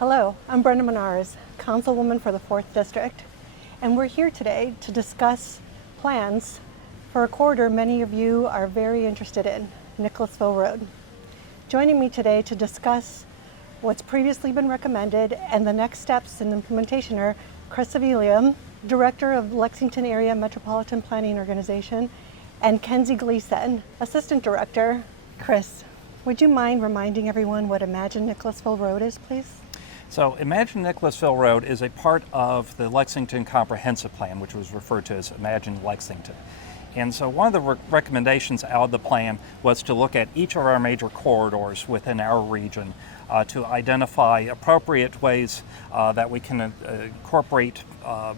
Hello, I'm Brenda Monarrez, Councilwoman for the 4th District, and we're here today to discuss plans for a corridor many of you are very interested in, Nicholasville Road. Joining me today to discuss what's previously been recommended and the next steps in implementation are Chris Avelium, Director of Lexington Area Metropolitan Planning Organization, and Kenzie Gleason, Assistant Director. Chris, would you mind reminding everyone what Imagine Nicholasville Road is, please? So Imagine Nicholasville Road is a part of the Lexington Comprehensive Plan, which was referred to as Imagine Lexington. And so one of the recommendations out of the plan was to look at each of our major corridors within our region to identify appropriate ways that we can incorporate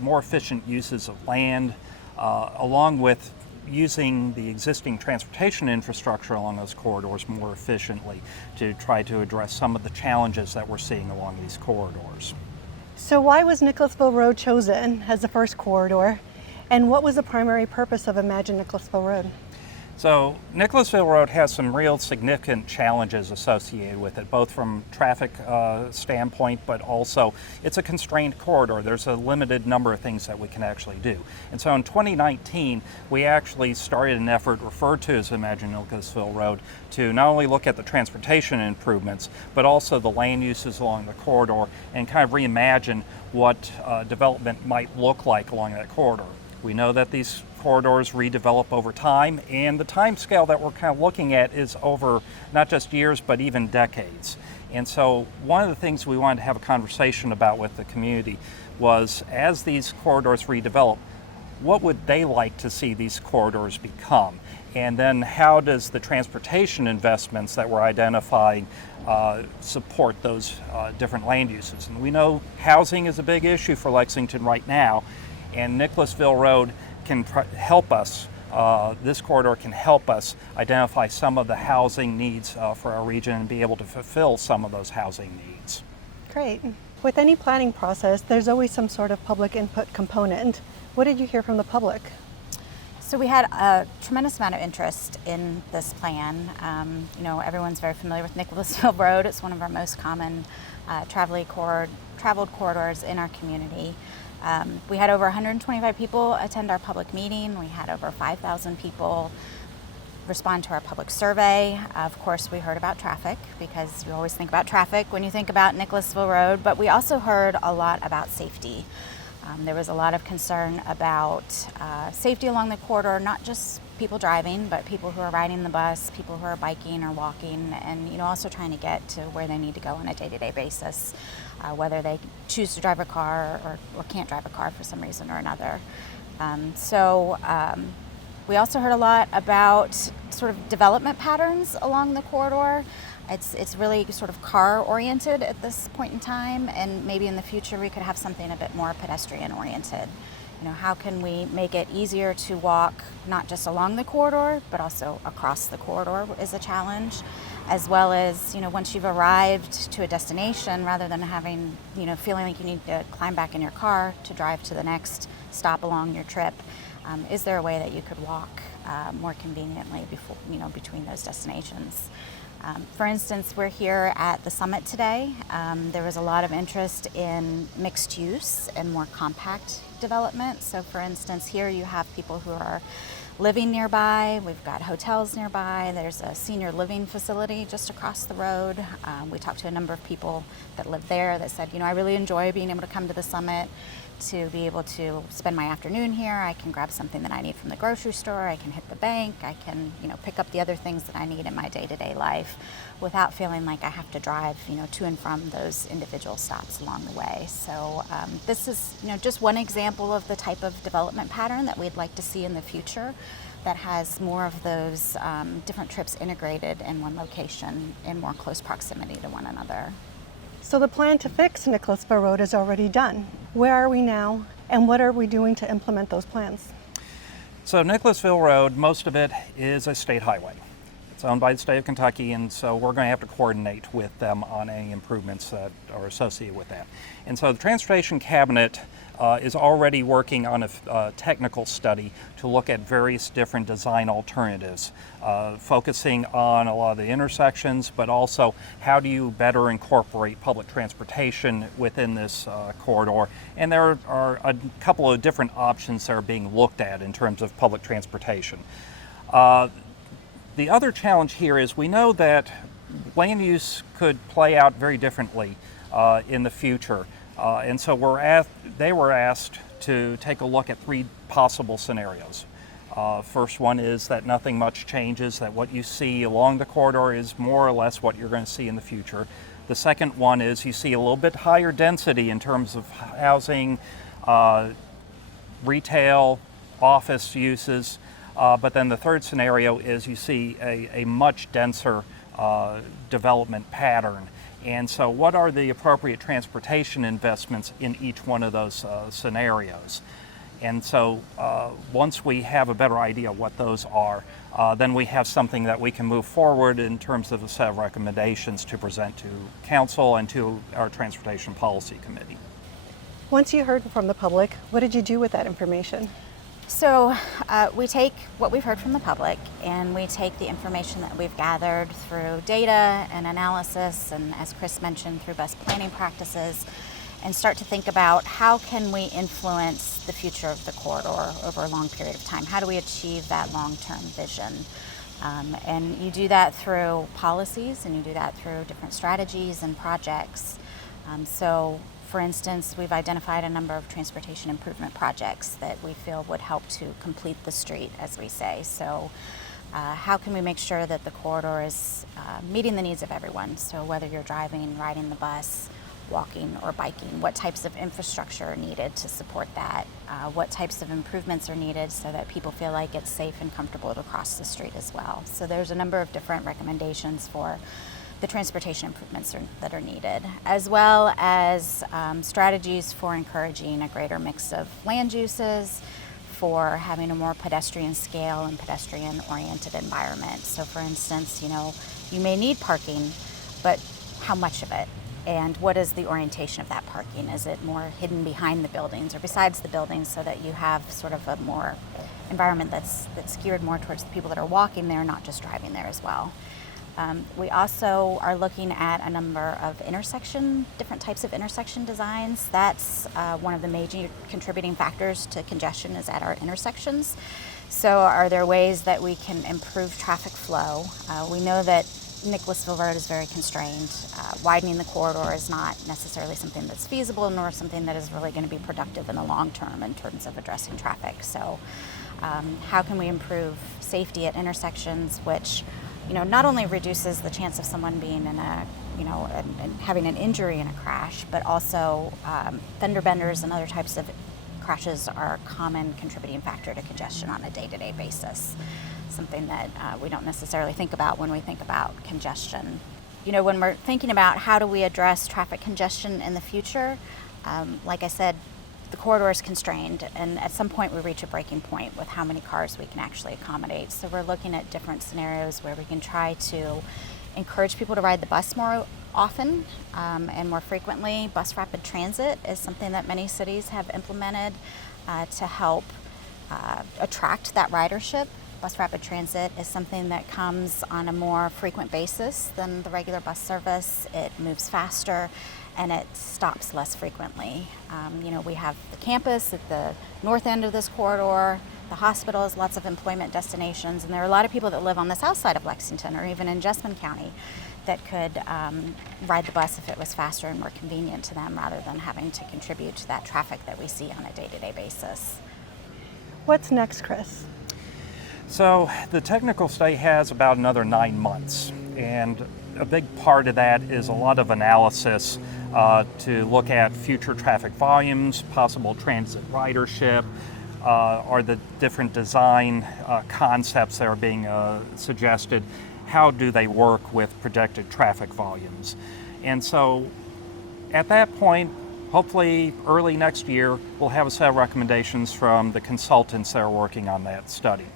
more efficient uses of land, along with using the existing transportation infrastructure along those corridors more efficiently to try to address some of the challenges that we're seeing along these corridors. So why was Nicholasville Road chosen as the first corridor, and what was the primary purpose of Imagine Nicholasville Road? So Nicholasville Road has some real significant challenges associated with it, both from traffic standpoint, but also it's a constrained corridor. There's a limited number of things that we can actually do. And so in 2019, we actually started an effort referred to as Imagine Nicholasville Road to not only look at the transportation improvements, but also the land uses along the corridor and kind of reimagine what development might look like along that corridor. We know that these corridors redevelop over time, and the time scale that we're kind of looking at is over not just years, but even decades. And so one of the things we wanted to have a conversation about with the community was, as these corridors redevelop, what would they like to see these corridors become? And then how does the transportation investments that we're identifying support those different land uses? And we know housing is a big issue for Lexington right now, and Nicholasville Road can help us, this corridor can help us identify some of the housing needs for our region and be able to fulfill some of those housing needs. Great. With any planning process, there's always some sort of public input component. What did you hear from the public? So we had a tremendous amount of interest in this plan. Everyone's very familiar with Nicholasville Road. It's one of our most common traveled corridors in our community. We had over 125 people attend our public meeting. We had over 5,000 people respond to our public survey. Of course, we heard about traffic, because you always think about traffic when you think about Nicholasville Road, but we also heard a lot about safety. There was a lot of concern about safety along the corridor, not just people driving, but people who are riding the bus, people who are biking or walking, and also trying to get to where they need to go on a day-to-day basis, whether they choose to drive a car or can't drive a car for some reason or another. We also heard a lot about sort of development patterns along the corridor. It's really sort of car-oriented at this point in time, and maybe in the future we could have something a bit more pedestrian-oriented. How can we make it easier to walk not just along the corridor, but also across the corridor is a challenge, as well as, once you've arrived to a destination, rather than having, feeling like you need to climb back in your car to drive to the next stop along your trip, is there a way that you could walk more conveniently between those destinations? For instance, we're here at the summit today. There was a lot of interest in mixed use and more compact development. So for instance, here you have people who are living nearby. We've got hotels nearby. There's a senior living facility just across the road. We talked to a number of people that live there that said, I really enjoy being able to come to the summit to be able to spend my afternoon here. I can grab something that I need from the grocery store. I can hit the bank. I can, pick up the other things that I need in my day-to-day life without feeling like I have to drive, to and from those individual stops along the way. So this is, just one example of the type of development pattern that we'd like to see in the future that has more of those different trips integrated in one location in more close proximity to one another. So the plan to fix Nicholasville Road is already done. Where are we now, and what are we doing to implement those plans? So Nicholasville Road, most of it is a state highway. It's owned by the state of Kentucky, and so we're going to have to coordinate with them on any improvements that are associated with that. And so the Transportation Cabinet is already working on a technical study to look at various different design alternatives, focusing on a lot of the intersections, but also how do you better incorporate public transportation within this corridor. And there are a couple of different options that are being looked at in terms of public transportation. The other challenge here is we know that land use could play out very differently in the future. And so they were asked to take a look at 3 possible scenarios. First one is that nothing much changes, that what you see along the corridor is more or less what you're going to see in the future. The second one is you see a little bit higher density in terms of housing, retail, office uses. But then the third scenario is you see a much denser development pattern. And so what are the appropriate transportation investments in each one of those scenarios? And so once we have a better idea what those are, then we have something that we can move forward in terms of a set of recommendations to present to Council and to our Transportation Policy Committee. Once you heard from the public, what did you do with that information? So we take what we've heard from the public and we take the information that we've gathered through data and analysis and, as Chris mentioned, through best planning practices, and start to think about how can we influence the future of the corridor over a long period of time. How do we achieve that long-term vision? And you do that through policies and you do that through different strategies and projects. For instance, we've identified a number of transportation improvement projects that we feel would help to complete the street, as we say. So how can we make sure that the corridor is meeting the needs of everyone? So whether you're driving, riding the bus, walking, or biking, what types of infrastructure are needed to support that? What types of improvements are needed so that people feel like it's safe and comfortable to cross the street as well? So there's a number of different recommendations for the transportation improvements that are needed, as well as strategies for encouraging a greater mix of land uses, for having a more pedestrian scale and pedestrian oriented environment. So for instance, you may need parking, but how much of it? And what is the orientation of that parking? Is it more hidden behind the buildings or besides the buildings, so that you have sort of a more environment that's geared more towards the people that are walking there, not just driving there as well. We also are looking at a number of different types of intersection designs. That's one of the major contributing factors to congestion is at our intersections. So are there ways that we can improve traffic flow? We know that Nicholasville Road is very constrained. Widening the corridor is not necessarily something that's feasible, nor something that is really going to be productive in the long term in terms of addressing traffic. So how can we improve safety at intersections, which not only reduces the chance of someone being in and having an injury in a crash, but also fender benders and other types of crashes are a common contributing factor to congestion on a day-to-day basis. Something that we don't necessarily think about when we think about congestion. When we're thinking about how do we address traffic congestion in the future, like I said, the corridor is constrained, and at some point we reach a breaking point with how many cars we can actually accommodate. So we're looking at different scenarios where we can try to encourage people to ride the bus more often and more frequently. Bus rapid transit is something that many cities have implemented to help attract that ridership. Bus rapid transit is something that comes on a more frequent basis than the regular bus service. It moves faster and it stops less frequently. We have the campus at the north end of this corridor, the hospitals, lots of employment destinations, and there are a lot of people that live on the south side of Lexington or even in Jessamine County that could ride the bus if it was faster and more convenient to them, rather than having to contribute to that traffic that we see on a day-to-day basis. What's next, Chris? So the technical study has about another 9 months, and a big part of that is a lot of analysis to look at future traffic volumes, possible transit ridership, or the different design concepts that are being suggested. How do they work with projected traffic volumes? And so at that point, hopefully early next year, we'll have a set of recommendations from the consultants that are working on that study.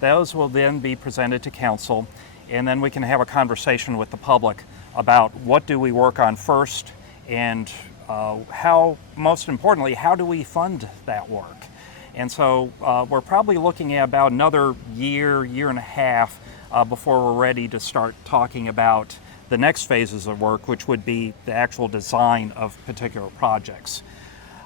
Those will then be presented to Council, and then we can have a conversation with the public about what do we work on first, and most importantly, how do we fund that work? And so we're probably looking at about another year and a half before we're ready to start talking about the next phases of work, which would be the actual design of particular projects.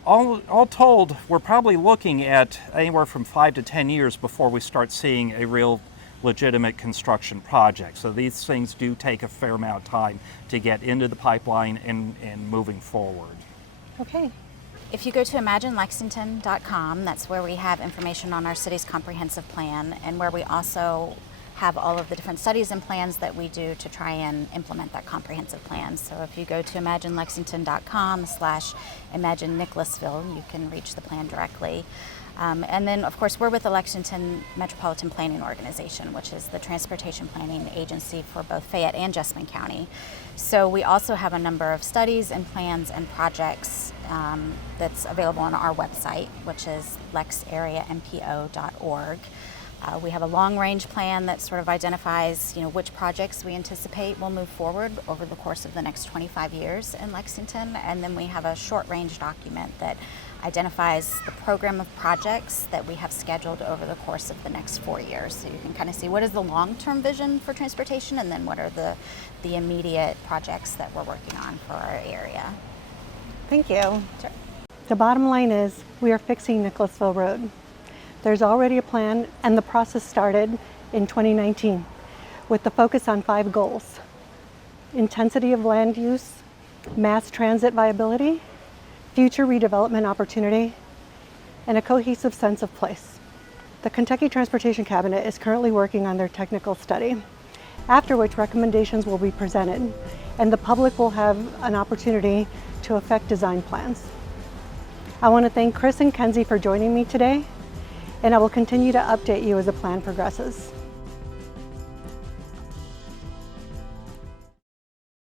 All told, we're probably looking at anywhere from 5 to 10 years before we start seeing a real legitimate construction project. So these things do take a fair amount of time to get into the pipeline and moving forward. Okay. If you go to imaginelexington.com, that's where we have information on our city's comprehensive plan, and where we also have all of the different studies and plans that we do to try and implement that comprehensive plan. So if you go to imaginelexington.com/Imagine Nicholasville, you can reach the plan directly. And then, of course, we're with the Lexington Metropolitan Planning Organization, which is the transportation planning agency for both Fayette and Jessamine County. So we also have a number of studies and plans and projects that's available on our website, which is lexareanpo.org. We have a long-range plan that sort of identifies, which projects we anticipate will move forward over the course of the next 25 years in Lexington, and then we have a short-range document that identifies the program of projects that we have scheduled over the course of the next 4 years. So you can kind of see what is the long-term vision for transportation, and then what are the immediate projects that we're working on for our area. Thank you. Sure. The bottom line is we are fixing Nicholasville Road. There's already a plan, and the process started in 2019 with the focus on 5 goals: intensity of land use, mass transit viability, future redevelopment opportunity, and a cohesive sense of place. The Kentucky Transportation Cabinet is currently working on their technical study, after which recommendations will be presented, and the public will have an opportunity to affect design plans. I want to thank Chris and Kenzie for joining me today, and I will continue to update you as the plan progresses.